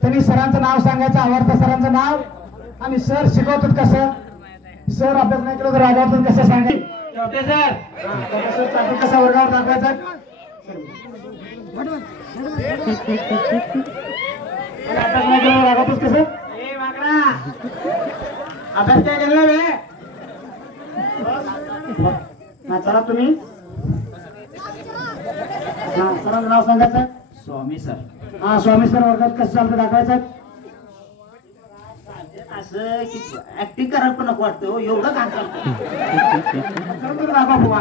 त्यांनी सरांचं नाव सांगायचं, आवडतं सरांचं नाव, आणि सर शिकवतात कसं, सर अभ्यास नाही केलं तर रागावतात कसं सांगायचं, ओके सर कसा वर्गावर दाखवायचा, अभ्यास नाही केलं रागावतच कसं, अभ्यास काय केला रे, चला तुम्ही सरांचं नाव सांगायचं, स्वामी सर. हा स्वामी सर वर्गात कसं चालतं दाखवायचं, असं की ऍक्टिंग करायला पण नको वाटतं हो, एवढं काम चालतं. दाखवा बुवा.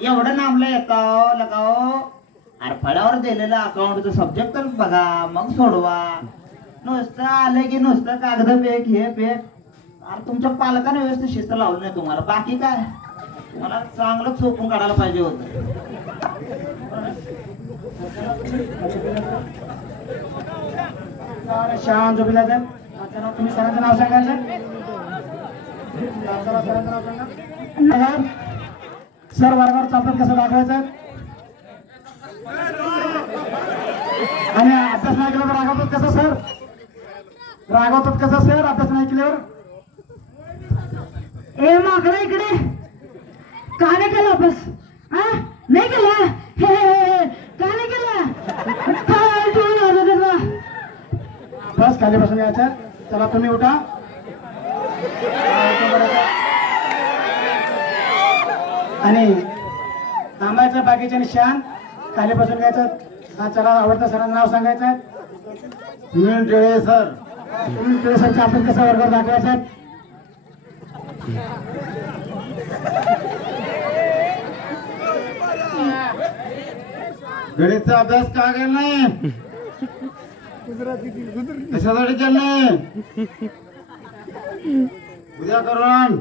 एवढं नामलं येतं लगाओ. अरे फळावर दिलेलं अकाउंटचं सब्जेक्ट तर बघा, मग सोडवा. नुसतं आलं की नुसतं कागद पेक हे पेक. अरे तुमच्या पालकाने व्यवस्थित शिस्त लावली नाही तुम्हाला, बाकी काय तुम्हाला चांगलं चोपून काढायला पाहिजे होतं. शाळांचं बिलाचं तुम्ही सरांचं नाव सांगायचं, सर वर्गावर चालतात कसं दाखवायचं, आणि अभ्यास नाही केला तर रागवतात कसं सर, रागवतात कसं सर अभ्यास नाही केल्यावर, ए माकडा इकडे का नाही केला अभ्यास, नाही केला, हे का नाही केला, बस खाली बसून यायचं, चला तुम्ही उठा, आणि थांबायचं बाकीचे निशान, खाली बसून घ्यायचं, चला आवडतं सरांचं नाव सांगायचं, सुनील टिळे सर, सुनील टिळे सरचं आपण कसं वर्गावर दाखवायचं, गणितचा अभ्यास का केला नाही, कशासाठी केला नाही, उद्या करून